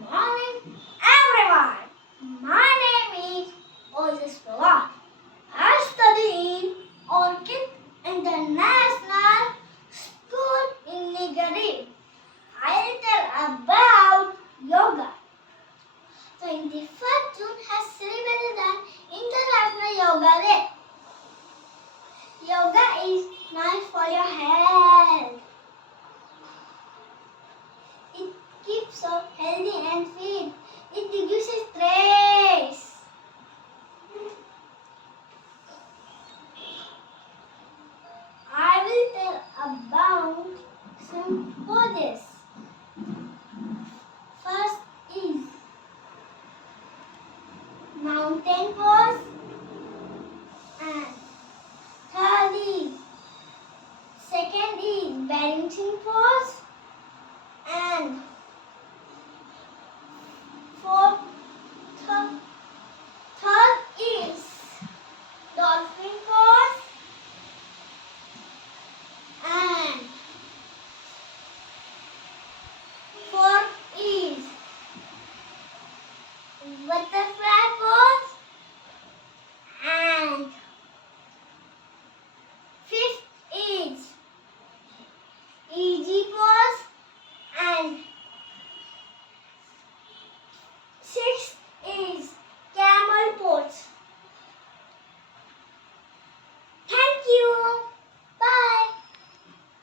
morning, everyone. My name is Ozispala. I study in Orchid International School in Nigari. I'll tell about yoga. 21st June has celebrated an International Yoga Day. Yoga is nice for your health. It keeps us healthy and fit. It reduces stress.